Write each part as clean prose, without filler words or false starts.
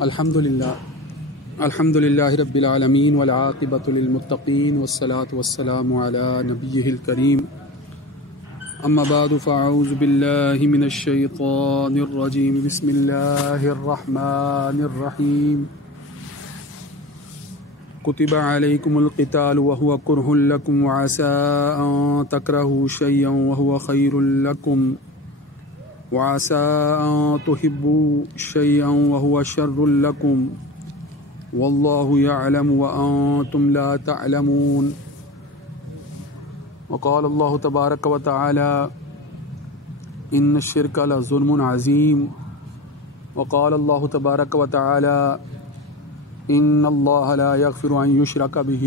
الحمدللہ رب العالمین والعاقبۃ للمتقین والصلاة والسلام علی نبیہ الکریم اما بعد فاعوذ باللہ من الشیطان الرجیم بسم اللہ الرحمن الرحیم کتب علیکم القتال وهو کرہ لکم وعسى ان تکرہوا شیئا وهو خیر لکم وعسى ان تحبوا شیئا وهو شر لکم واللہ یعلم وانتم لا تعلمون وقال اللہ تبارک وتعالی ان الشرک لظلم عظیم وقال اللہ تبارک وتعالی ان اللہ لا یغفر ان یشرک به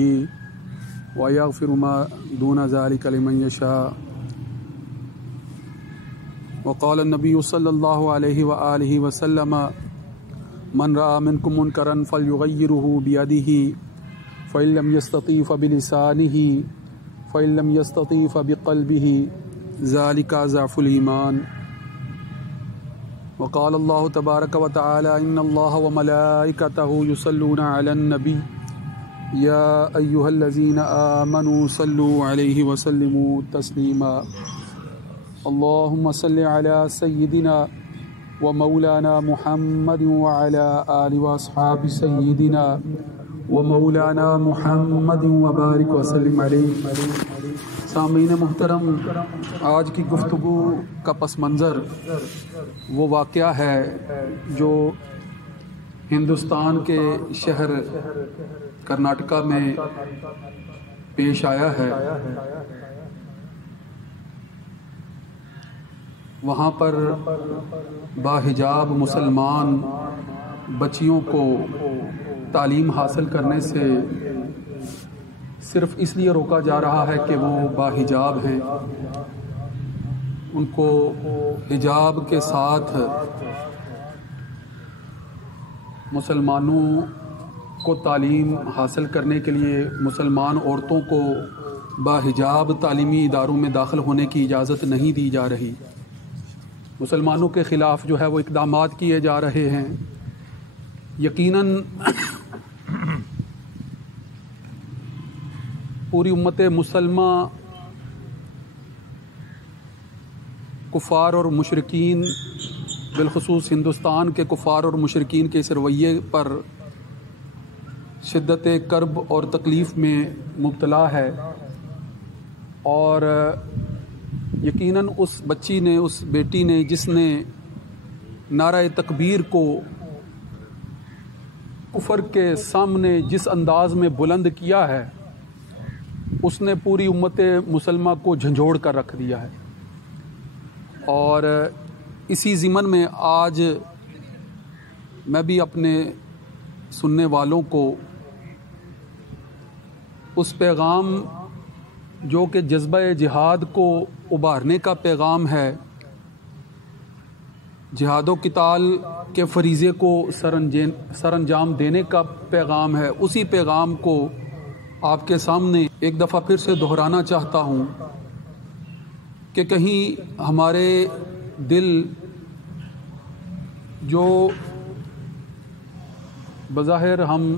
ویغفر ما دون ذلک لمن یشاء وقال النبی صلی اللہ علیہ وآلہ وسلم من رأى منكم منكرا فليغيره بيده فإن لم يستطع فبلسانه فإن لم يستطع فبقلبه ذلك ضعف الإيمان وقال الله تبارك وتعالى إن الله وملائكته يصلون على النبي يا أيها الذين آمنوا صلوا عليه وسلموا تسليما اللهم صل على سيدنا ومولانا محمد وعلى آل واصحاب سيدنا ومولانا محمد وبارک وسلم علیہ. سامعین محترم، آج کی گفتگو کا پس منظر وہ واقعہ ہے جو ہندوستان کے شہر کرناٹکا میں پیش آیا ہے. وہاں پر باحجاب مسلمان بچیوں کو تعلیم حاصل کرنے سے صرف اس لیے روکا جا رہا ہے کہ وہ باحجاب ہیں. ان کو حجاب کے ساتھ مسلمانوں کو تعلیم حاصل کرنے کے لیے مسلمان عورتوں کو باحجاب تعلیمی اداروں میں داخل ہونے کی اجازت نہیں دی جا رہی. مسلمانوں کے خلاف جو ہے وہ اقدامات کیے جا رہے ہیں. یقیناً پوری امت مسلمہ کفار اور مشرکین، بالخصوص ہندوستان کے کفار اور مشرکین کے اس رویے پر شدت کرب اور تکلیف میں مبتلا ہے. اور یقیناً اس بچی نے، اس بیٹی نے جس نے نعرہ تکبیر کو کفر کے سامنے جس انداز میں بلند کیا ہے، اس نے پوری امت مسلمہ کو جھنجھوڑ کر رکھ دیا ہے. اور اسی ضمن میں آج میں بھی اپنے سننے والوں کو اس پیغام جو کہ جذبہ جہاد کو ابھارنے کا پیغام ہے، جہاد و قتال کے فریضے کو سر انجام دینے کا پیغام ہے، اسی پیغام کو آپ کے سامنے ایک دفعہ پھر سے دہرانا چاہتا ہوں کہ کہیں ہمارے دل جو بظاہر ہم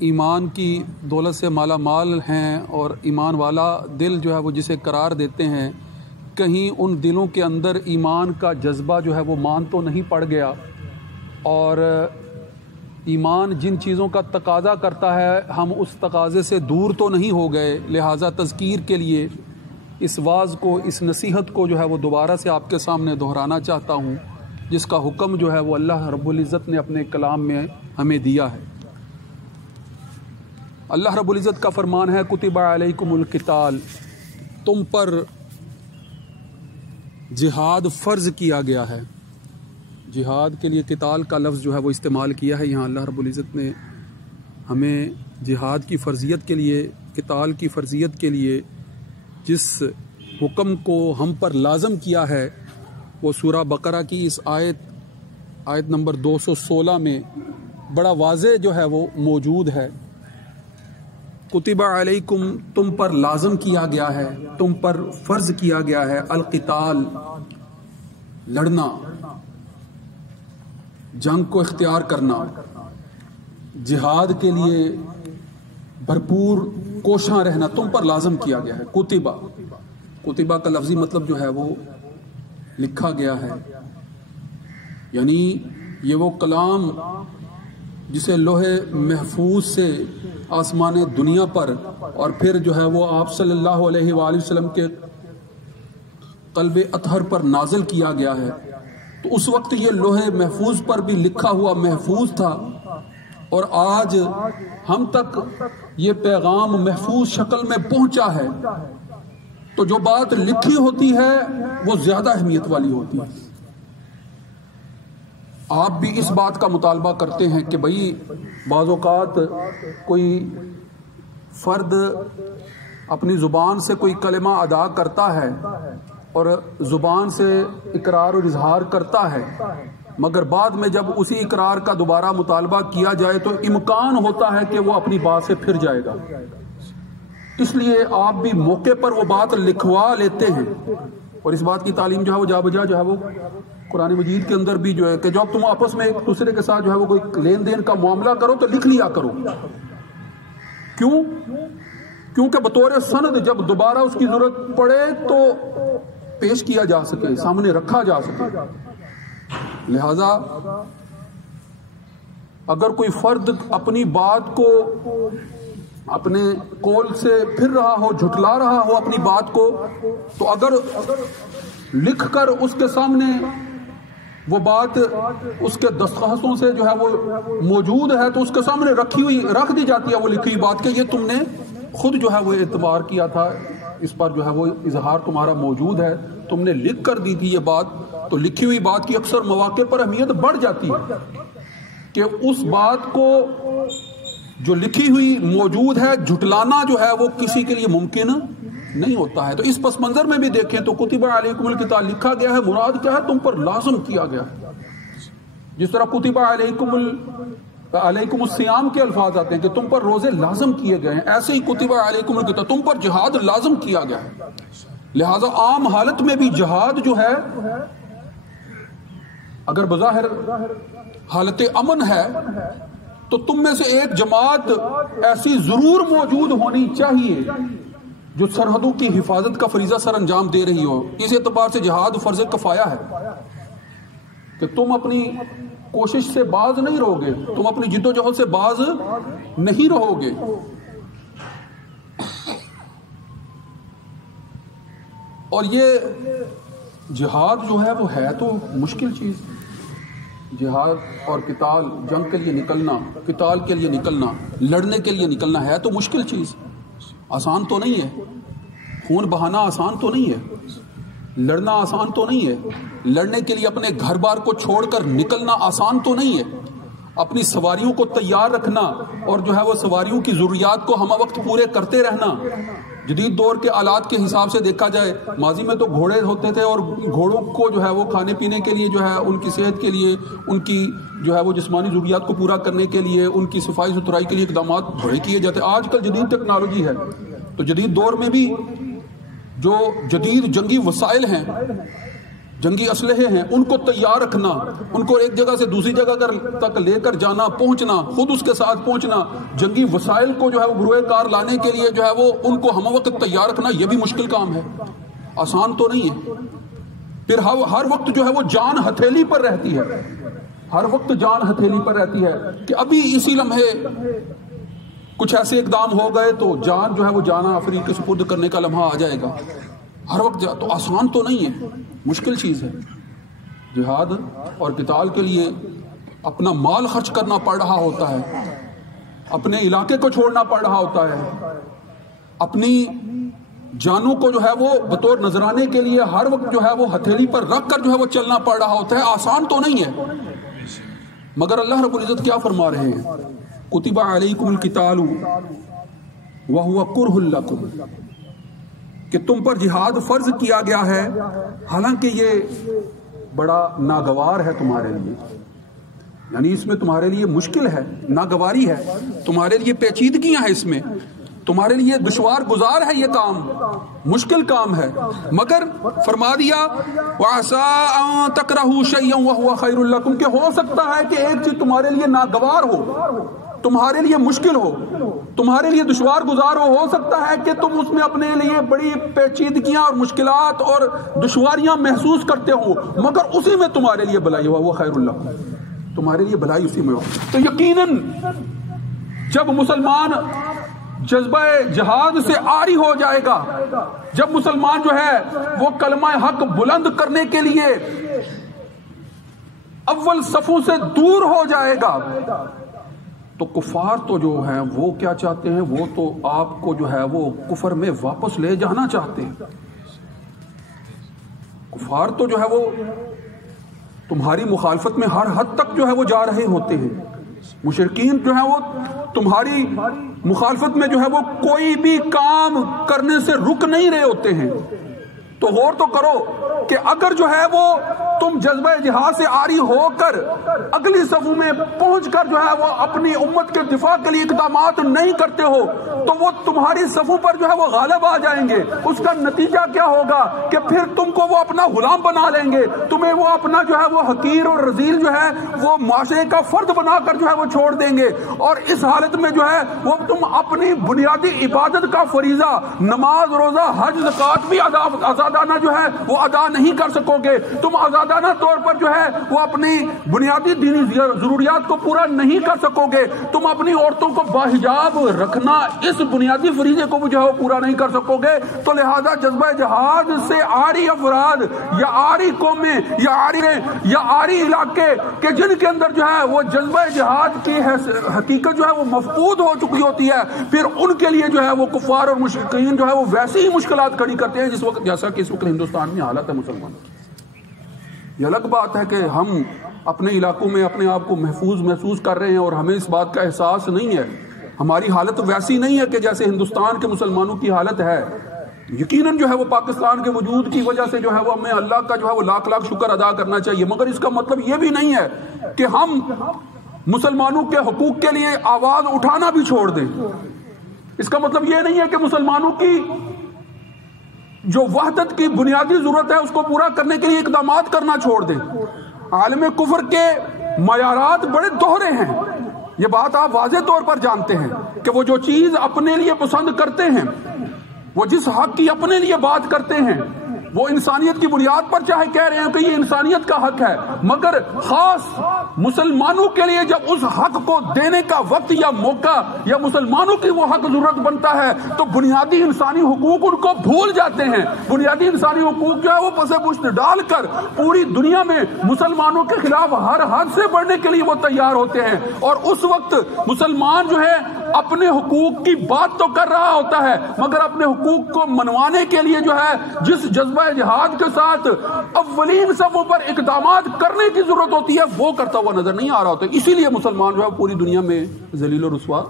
ایمان کی دولت سے مالا مال ہیں اور ایمان والا دل جو ہے وہ جسے قرار دیتے ہیں، کہیں ان دلوں کے اندر ایمان کا جذبہ جو ہے وہ مان تو نہیں پڑ گیا، اور ایمان جن چیزوں کا تقاضا کرتا ہے ہم اس تقاضے سے دور تو نہیں ہو گئے. لہٰذا تذکیر کے لیے اس واعظ کو، اس نصیحت کو جو ہے وہ دوبارہ سے آپ کے سامنے دہرانا چاہتا ہوں، جس کا حکم جو ہے وہ اللہ رب العزت نے اپنے کلام میں ہمیں دیا ہے. اللہ رب العزت کا فرمان ہے کتب علیکم القتال، تم پر جہاد فرض کیا گیا ہے. جہاد کے لیے قتال کا لفظ جو ہے وہ استعمال کیا ہے یہاں اللہ رب العزت نے. ہمیں جہاد کی فرضیت کے لیے، قتال کی فرضیت کے لیے جس حکم کو ہم پر لازم کیا ہے وہ سورہ بقرہ کی اس آیت نمبر 216 میں بڑا واضح جو ہے وہ موجود ہے. کتب علیکم، تم پر لازم کیا گیا ہے، تم پر فرض کیا گیا ہے القتال، لڑنا. جنگ کو اختیار کرنا، جہاد کے لیے بھرپور کوشاں رہنا تم پر لازم کیا گیا ہے۔ کتبہ کا لفظی مطلب جو ہے وہ لکھا گیا ہے، یعنی یہ وہ کلام جسے لوح محفوظ سے آسمان دنیا پر اور پھر جو ہے وہ آپ صلی اللہ علیہ وآلہ وسلم کے قلب اطہر پر نازل کیا گیا ہے، تو اس وقت یہ لوح محفوظ پر بھی لکھا ہوا محفوظ تھا، اور آج ہم تک یہ پیغام محفوظ شکل میں پہنچا ہے، تو جو بات لکھی ہوتی ہے وہ زیادہ اہمیت والی ہوتی ہے۔ آپ بھی اس بات کا مطالبہ کرتے ہیں کہ بھئی بعض اوقات کوئی فرد اپنی زبان سے کوئی کلمہ ادا کرتا ہے اور زبان سے اقرار اور اظہار کرتا ہے، مگر بعد میں جب اسی اقرار کا دوبارہ مطالبہ کیا جائے تو امکان ہوتا ہے کہ وہ اپنی بات سے پھر جائے گا، اس لیے آپ بھی موقع پر وہ بات لکھوا لیتے ہیں، اور اس بات کی تعلیم جو ہے وہ جا بجا جو ہے وہ قرآن مجید کے اندر بھی جو ہے کہ جب تم آپس میں ایک دوسرے کے ساتھ جو ہے وہ کوئی لین دین کا معاملہ کرو تو لکھ لیا کرو۔ کیونکہ بطور سند جب دوبارہ اس کی ضرورت پڑے تو پیش کیا جا سکے، سامنے رکھا جا سکے۔ لہذا اگر کوئی فرد اپنی بات کو اپنے قول سے پھر رہا ہو، جھٹلا رہا ہو اپنی بات کو، تو اگر لکھ کر اس کے سامنے وہ بات اس کے دستخطوں سے جو ہے وہ موجود ہے تو اس کے سامنے رکھ دی جاتی ہے وہ لکھی ہوئی بات کہ یہ تم نے خود جو ہے وہ اعتبار کیا تھا، اس پر جو ہے وہ اظہار تمہارا موجود ہے، تم نے لکھ کر دی تھی یہ بات، تو لکھی ہوئی بات کی اکثر مواقع پر اہمیت بڑھ جاتی ہے کہ اس بات کو جو لکھی ہوئی موجود ہے جھٹلانا جو ہے وہ کسی کے لیے ممکن نہیں ہوتا ہے۔ تو اس پس منظر میں بھی دیکھیں تو کتب علیکم القتال لکھا گیا ہے، مراد کیا ہے؟ تم پر لازم کیا گیا ہے۔ جس طرح کتب علیکم الصیام کے الفاظ آتے ہیں کہ تم پر روزے لازم کیے گئے ہیں، ایسے ہی کتب علیکم القتال تم پر جہاد لازم کیا گیا ہے۔ لہذا عام حالت میں بھی جہاد جو ہے اگر بظاہر حالت امن ہے تو تم میں سے ایک جماعت ایسی ضرور موجود ہونی چاہیے جو سرحدوں کی حفاظت کا فریضہ سر انجام دے رہی ہو۔ اس اعتبار سے جہاد فرض کفایہ ہے کہ تم اپنی کوشش سے باز نہیں رہو گے، تم اپنی جد و جہد سے باز نہیں رہو گے۔ اور یہ جہاد جو ہے وہ ہے تو مشکل چیز، جہاد اور قتال، جنگ کے لیے نکلنا، قتال کے لیے نکلنا، لڑنے کے لیے نکلنا ہے تو مشکل چیز، آسان تو نہیں ہے۔ خون بہانا آسان تو نہیں ہے، لڑنا آسان تو نہیں ہے، لڑنے کے لیے اپنے گھر بار کو چھوڑ کر نکلنا آسان تو نہیں ہے، اپنی سواریوں کو تیار رکھنا اور جو ہے وہ سواریوں کی ضروریات کو ہمہ وقت پورے کرتے رہنا۔ جدید دور کے آلات کے حساب سے دیکھا جائے، ماضی میں تو گھوڑے ہوتے تھے اور گھوڑوں کو جو ہے وہ کھانے پینے کے لیے جو ہے ان کی صحت کے لیے، ان کی جو ہے وہ جسمانی ضروریات کو پورا کرنے کے لیے، ان کی صفائی ستھرائی کے لیے اقدامات بڑے کیے جاتے۔ آج کل جدید ٹیکنالوجی ہے تو جدید دور میں بھی جو جدید جنگی وسائل ہیں، جنگی اسلحے ہیں، ان کو تیار رکھنا، ان کو ایک جگہ سے دوسری جگہ تک لے کر جانا، پہنچنا، خود اس کے ساتھ پہنچنا، جنگی وسائل کو جو ہے وہ گروہ کار لانے کے لیے جو ہے وہ ان کو ہم وقت تیار رکھنا، یہ بھی مشکل کام ہے، آسان تو نہیں ہے۔ پھر ہر وقت جو ہے وہ جان ہتھیلی پر رہتی ہے، ہر وقت جان ہتھیلی پر رہتی ہے کہ ابھی اسی لمحے کچھ ایسے اقدام ہو گئے تو جان جو ہے وہ جانا افریقہ کے سپرد کرنے کا لمحہ آ جائے گا۔ ہر وقت تو آسان تو نہیں ہے، مشکل چیز ہے۔ جہاد اور قتال کے لیے اپنا مال خرچ کرنا پڑ رہا ہوتا ہے، اپنے علاقے کو چھوڑنا پڑ رہا ہوتا ہے، اپنی جانوں کو جو ہے وہ بطور نذرانے کے لیے ہر وقت جو ہے وہ ہتھیلی پر رکھ کر جو ہے وہ چلنا پڑ رہا ہوتا ہے، آسان تو نہیں ہے۔ مگر اللہ رب العزت کیا فرما رہے ہیں؟ کتب علیکم القتال وہو کرہ لکم، کہ تم پر جہاد فرض کیا گیا ہے حالانکہ یہ بڑا ناگوار ہے تمہارے لیے، یعنی اس میں تمہارے لیے مشکل ہے، ناگواری ہے، تمہارے لیے پیچیدگیاں ہیں اس میں، تمہارے لیے دشوار گزار ہے یہ کام، مشکل کام ہے، مگر فرما دیا وَعَسَىٰ أَن تَكْرَهُوا شَيْئًا وَهُوَ خَيْرٌ لَكُمْ، کہ ہو سکتا ہے کہ ایک چیز تمہارے لیے ناگوار ہو، تمہارے لیے مشکل ہو، تمہارے لیے دشوار گزار ہو سکتا ہے کہ تم اس میں اپنے لیے بڑی پیچیدگیاں اور مشکلات اور دشواریاں محسوس کرتے ہو، مگر اسی میں تمہارے لیے بھلائی ہوا، وہ خیر اللہ، تمہارے لیے بھلائی اسی میں ہو۔ تو یقیناً جب مسلمان جذبہ جہاد سے عاری ہو جائے گا، جب مسلمان جو ہے وہ کلمہ حق بلند کرنے کے لیے اول صفوں سے دور ہو جائے گا، تو کفار تو جو ہے وہ کیا چاہتے ہیں، وہ تو آپ کو جو ہے وہ کفر میں واپس لے جانا چاہتے ہیں۔ کفار تو جو ہے وہ تمہاری مخالفت میں ہر حد تک جو ہے وہ جا رہے ہوتے ہیں، مشرکین جو ہے وہ تمہاری مخالفت میں جو ہے وہ کوئی بھی کام کرنے سے رک نہیں رہے ہوتے ہیں۔ تو غور تو کرو کہ اگر جو ہے وہ تم جذبہ جہاد سے عاری ہو کر اگلی صفوں میں پہنچ کر جو ہے وہ اپنی امت کے دفاع کے لیے اقدامات نہیں کرتے ہو، تو وہ تمہاری صفوں پر جو ہے وہ غالب آ جائیں گے۔ اس کا نتیجہ کیا ہوگا کہ پھر تم کو وہ اپنا غلام بنا لیں گے، تمہیں وہ اپنا جو ہے وہ حقیر اور رذیل جو ہے وہ معاشرے کا فرد بنا کر جو ہے وہ چھوڑ دیں گے، اور اس حالت میں جو ہے وہ تم اپنی بنیادی عبادت کا فریضہ نماز، روزہ، حج، زکوٰۃ بھی آزادانہ جو ہے وہ ادا نہیں کر سکو گے۔ تم آزادانہ طور پر جو ہے وہ اپنی بنیادی دینی ضروریات کو پورا نہیں کر سکو گے، تم اپنی عورتوں کو باحجاب رکھنا اس بنیادی فریضے کو جو ہے وہ پورا نہیں کر سکو گے۔ تو لہذا جذبہ جہاد سے عاری افراد یا عاری قومیں یا عاری علاقے کہ جن کے اندر جو ہے وہ جذبہ جہاد کی حقیقت جو ہے وہ مفقود ہو چکی ہوتی ہے، پھر ان کے لیے جو ہے وہ کفار اور مشرکین جو ہے وہ ویسی ہی مشکلات کھڑی کرتے ہیں جس وقت جیسا کہ اس وقت ہندوستان میں حالت ہے مسلمانوں کی۔ یہ الگ بات ہے کہ ہم اپنے علاقوں میں اپنے آپ کو محسوس کر رہے ہیں اور ہمیں اس بات کا احساس نہیں ہے، ہماری حالت ویسی نہیں ہے کہ جیسے ہندوستان کے مسلمانوں کی حالت ہے۔ یقیناً جو ہے وہ پاکستان کے وجود کی وجہ سے جو ہے وہ ہمیں اللہ کا جو ہے وہ لاکھ لاکھ شکر ادا کرنا چاہیے، مگر اس کا مطلب یہ بھی نہیں ہے کہ ہم مسلمانوں کے حقوق کے لیے آواز اٹھانا بھی چھوڑ دیں۔ اس کا مطلب یہ نہیں ہے کہ مسلمانوں کی جو وحدت کی بنیادی ضرورت ہے اس کو پورا کرنے کے لیے اقدامات کرنا چھوڑ دیں۔ عالم کفر کے معیارات بڑے دوہرے ہیں، یہ بات آپ واضح طور پر جانتے ہیں کہ وہ جو چیز اپنے لیے پسند کرتے ہیں، وہ جس حق کی اپنے لیے بات کرتے ہیں، وہ انسانیت کی بنیاد پر چاہے کہہ رہے ہیں کہ یہ انسانیت کا حق ہے، مگر خاص مسلمانوں کے لیے جب اس حق کو دینے کا وقت یا موقع یا مسلمانوں کی وہ حق ضرورت بنتا ہے تو بنیادی انسانی حقوق ان کو بھول جاتے ہیں۔ بنیادی انسانی حقوق جو ہے وہ پس پشت ڈال کر پوری دنیا میں مسلمانوں کے خلاف ہر حد سے بڑھنے کے لیے وہ تیار ہوتے ہیں، اور اس وقت مسلمان جو ہے اپنے حقوق کی بات تو کر رہا ہوتا ہے، مگر اپنے حقوق کو منوانے کے لیے جو ہے جس جذبہ جہاد کے ساتھ اولین صفوں پر اقدامات کرنے کی ضرورت ہوتی ہے وہ کرتا ہوا نظر نہیں آ رہا ہوتا۔ اسی لیے مسلمان جو ہے پوری دنیا میں ذلیل و رسوا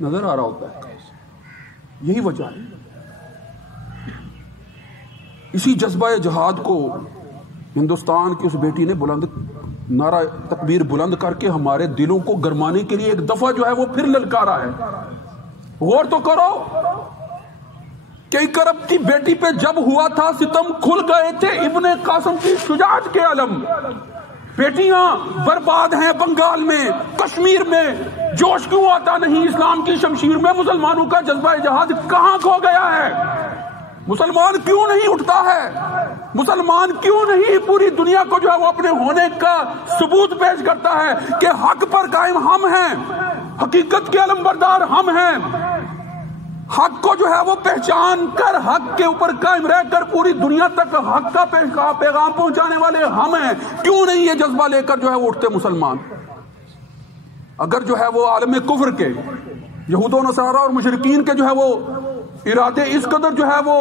نظر آ رہا ہوتا ہے، یہی وجہ ہے۔ اسی جذبہ جہاد کو ہندوستان کی اس بیٹی نے نعرہ تکبیر بلند کر کے ہمارے دلوں کو گرمانے کے لیے ایک دفعہ جو ہے وہ پھر للکارا ہے۔ غور تو کرو کہ کرب کی بیٹی پہ جب ہوا تھا ستم کھل گئے تھے ابن قاسم کی شجاعت کے علم۔ بیٹیاں برباد ہیں بنگال میں، کشمیر میں، جوش کیوں آتا نہیں اسلام کی شمشیر میں؟ مسلمانوں کا جذبہ جہاد کہاں کھو گیا ہے؟ مسلمان کیوں نہیں اٹھتا ہے؟ مسلمان کیوں نہیں پوری دنیا کو جو ہے وہ اپنے ہونے کا ثبوت پیش کرتا ہے کہ حق پر قائم ہم ہیں، حقیقت کے علمبردار ہم ہیں، حق کو جو ہے وہ پہچان کر حق کے اوپر قائم رہ کر پوری دنیا تک حق کا پیغام پہنچانے والے ہم ہیں؟ کیوں نہیں یہ جذبہ لے کر جو ہے وہ اٹھتے مسلمان؟ اگر جو ہے وہ عالم کفر کے یہود و نصارہ اور مشرکین کے جو ہے وہ ارادے اس قدر جو ہے وہ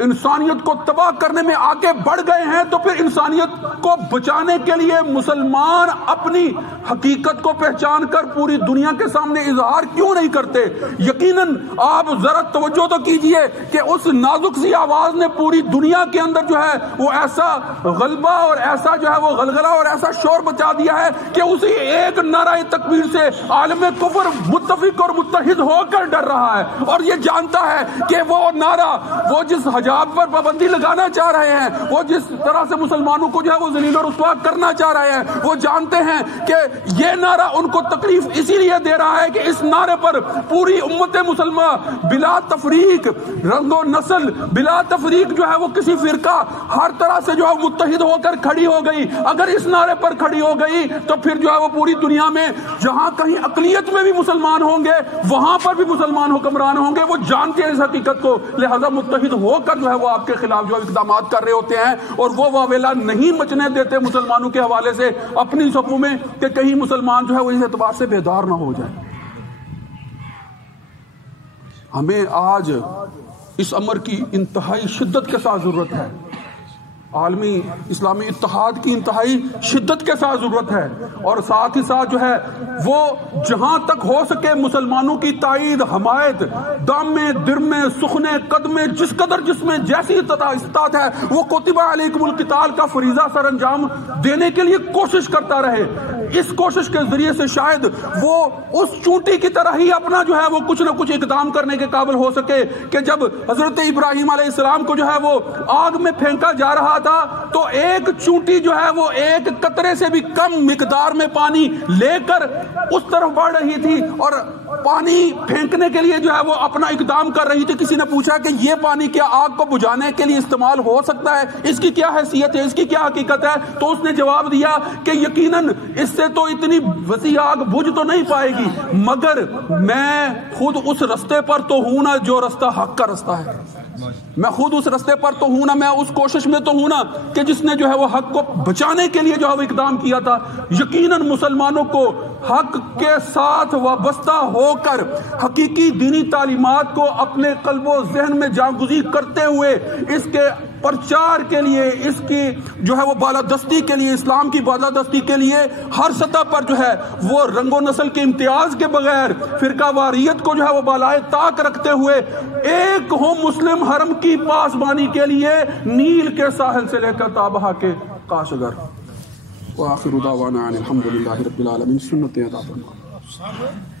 انسانیت کو تباہ کرنے میں آگے بڑھ گئے ہیں، تو پھر انسانیت کو بچانے کے لیے مسلمان اپنی حقیقت کو پہچان کر پوری دنیا کے سامنے اظہار کیوں نہیں کرتے؟ یقیناً آپ ذرا توجہ تو کیجئے کہ اس نازک سی آواز نے پوری دنیا کے اندر جو ہے وہ ایسا غلبہ اور ایسا جو ہے وہ غلغلہ اور ایسا شور بچا دیا ہے کہ اسی ایک نعرہ تکبیر سے عالم کفر متفق اور متحد ہو کر ڈر رہا ہے، اور یہ جانتا ہے کہ وہ نعرہ، وہ جس حجاب پر پابندی لگانا چاہ رہے ہیں، وہ جس طرح سے مسلمانوں کو جو ہے وہ ذلیل و رسوا کرنا چاہ رہے ہیں، وہ جانتے ہیں کہ یہ نعرہ ان کو تکلیف اسی لیے دے رہا ہے کہ اس نعرے پر پوری امت مسلمہ بلا تفریق، رنگ و نسل، بلا تفریق جو ہے وہ کسی فرقہ ہر طرح سے جو ہے متحد ہو کر کھڑی ہو گئی۔ اگر اس نعرے پر کھڑی ہو گئی تو پھر جو ہے وہ پوری دنیا میں جہاں کہیں اقلیت میں بھی مسلمان ہوں گے وہاں پر بھی مسلمان حکمران ہوں گے، وہ جانتے ہیں اس حقیقت کو، لہذا متحد ہو کر جو ہے وہ آپ کے خلاف جو اقدامات کر رہے ہوتے ہیں، اور وہ واویلا نہیں مچنے دیتے مسلمانوں کے حوالے سے اپنی صفوں میں کہ کہیں مسلمان جو ہے وہ اس اعتبار سے بیدار نہ ہو جائیں۔ ہمیں آج اس امر کی انتہائی شدت کے ساتھ ضرورت ہے، عالمی اسلامی اتحاد کی انتہائی شدت کے ساتھ ضرورت ہے، اور ساتھ ہی ساتھ جو ہے وہ جہاں تک ہو سکے مسلمانوں کی تائید، حمایت، دامے درمے سخنے قدمے، جس قدر جس میں جیسی استطاعت ہے وہ کتب علیکم القتال کا فریضہ سر انجام دینے کے لیے کوشش کرتا رہے۔ اس کوشش کے ذریعے سے شاید وہ اس چونٹی کی طرح ہی اپنا جو ہے وہ کچھ نہ کچھ اقدام کرنے کے قابل ہو سکے کہ جب حضرت ابراہیم علیہ السلام کو جو ہے وہ آگ میں پھینکا جا رہا تھا تو ایک چونٹی جو ہے وہ ایک قطرے سے بھی کم مقدار میں پانی لے کر اس طرف بڑھ رہی تھی اور پانی پھینکنے کے لیے جو ہے وہ اپنا اقدام کر رہی تھی۔ کسی نے پوچھا کہ یہ پانی کیا آگ کو بجھانے کے لیے استعمال ہو سکتا ہے؟ اس کی کیا حیثیت ہے؟ اس کی کیا حقیقت ہے؟ تو اس نے جواب دیا کہ یقیناً اس سے تو اتنی وسیع آگ بجھ تو نہیں پائے گی، مگر میں خود اس رستے پر تو ہوں نا جو رستہ حق کا رستہ ہے، میں خود اس رستے پر تو ہوں نا، میں اس کوشش میں تو ہوں نا کہ جس نے جو ہے وہ حق کو بچانے کے لیے جو ہے وہ اقدام کیا تھا۔ یقیناً مسلمانوں کو حق کے ساتھ وابستہ ہو کر حقیقی دینی تعلیمات کو اپنے قلب و ذہن میں جاگزی کرتے ہوئے اس کے پرچار کے لیے، اس کی جو ہے وہ بالادستی کے لیے، اسلام کی بالادستی کے لیے ہر سطح پر جو ہے وہ رنگ و نسل کے امتیاز کے بغیر فرقہ واریت کو جو ہے وہ بالائے طاق رکھتے ہوئے ایک ہو مسلم حرم کی پاسبانی کے لیے نیل کے ساحل سے لے کر تابہا کے کاشغر۔ وآخر دعوانا الحمدللہ رب العالمین۔ سنت عطا فرما۔